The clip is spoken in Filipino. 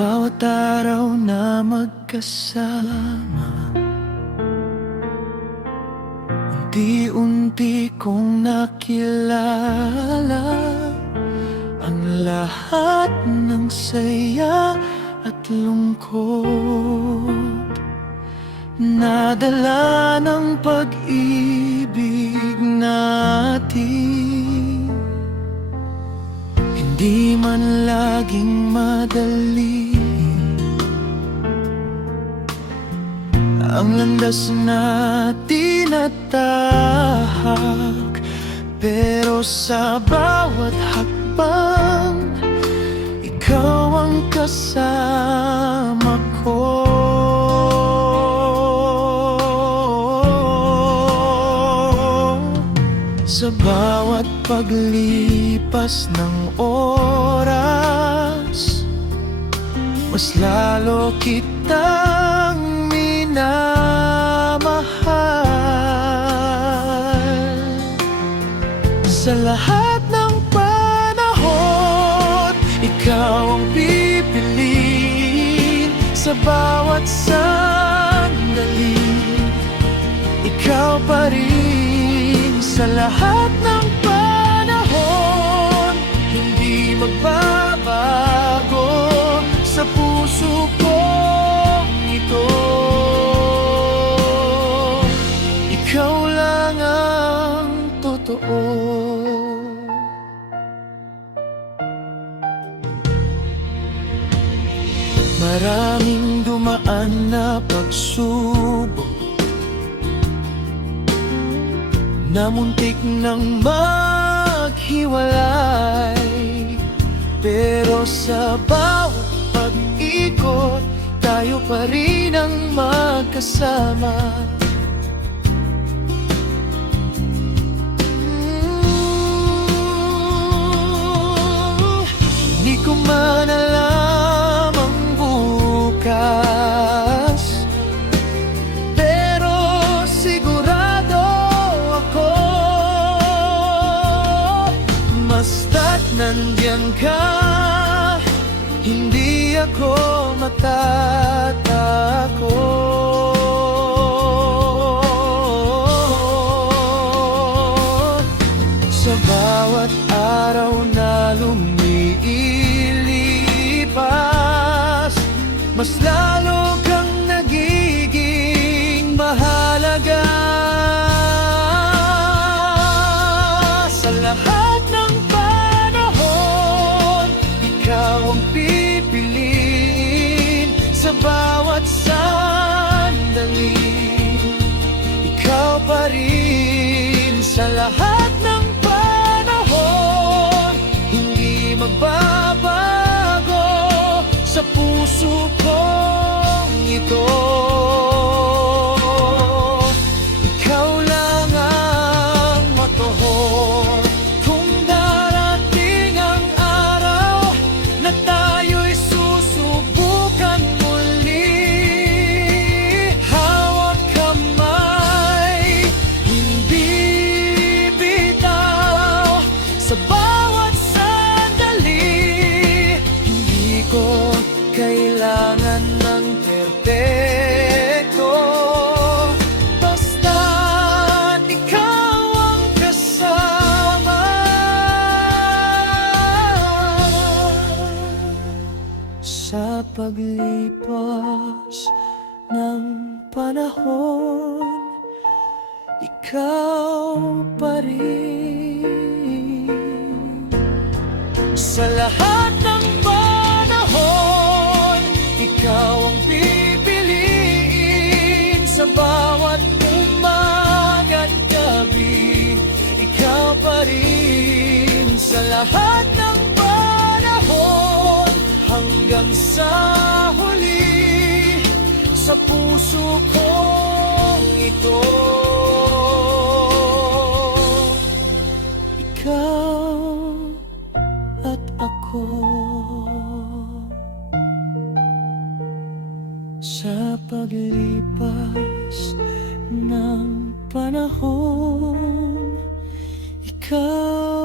bawat araw na magkasama, unti-unti kong nakilala ang lahat ng saya at lungkot na dala ng pag-ibig natin. Hindi man laging madali ang landas na tinatahak, pero sa bawat hakbang, ikaw ang kasama ko. Sa bawat paglipas ng oras, mas lalo kitang minamahal. Sa lahat ng panahon, ikaw ang pipiliin. Sa bawat sandali, ikaw pa rin. Sa lahat ng panahon, hindi magbabago sa puso kong ito. Ikaw lang ang totoo. Maraming dumaan na pagsubok na muntik nang maghiwalay, pero sa bawat pag-ikot, tayo pa rin ang magkasama. Hindi ko man alam ang bukas, pero sigurado ako, basta't nandiyan ka, hindi ako matatakot. Sa bawat araw na lumilipas, mas lalo kang nagiging mahalaga. Sa lahat ng panahon, ikaw ang pipiliin. Sa bawat sandali, ikaw pa rin. Sa lahat ng panahon, hindi magbabago sa puso kong ito. Ikaw lang ang matuhod kung darating ang araw na tayo'y susubukan muli. Hawak kamay, hindi bitaw. Sa bawat sandali, hindi ko kailangan ng perpekto, basta't ikaw ang kasama. Sa paglipas ng panahon, ikaw pa rin. Sa lahat ng panahon, ikaw ang pipiliin. Sa bawat umaga't gabi, ikaw pa rin. Sa lahat ng panahon, hanggang sa huli, sa puso kong ito. Ikaw at ako. Sa paglipas ng panahon, ikaw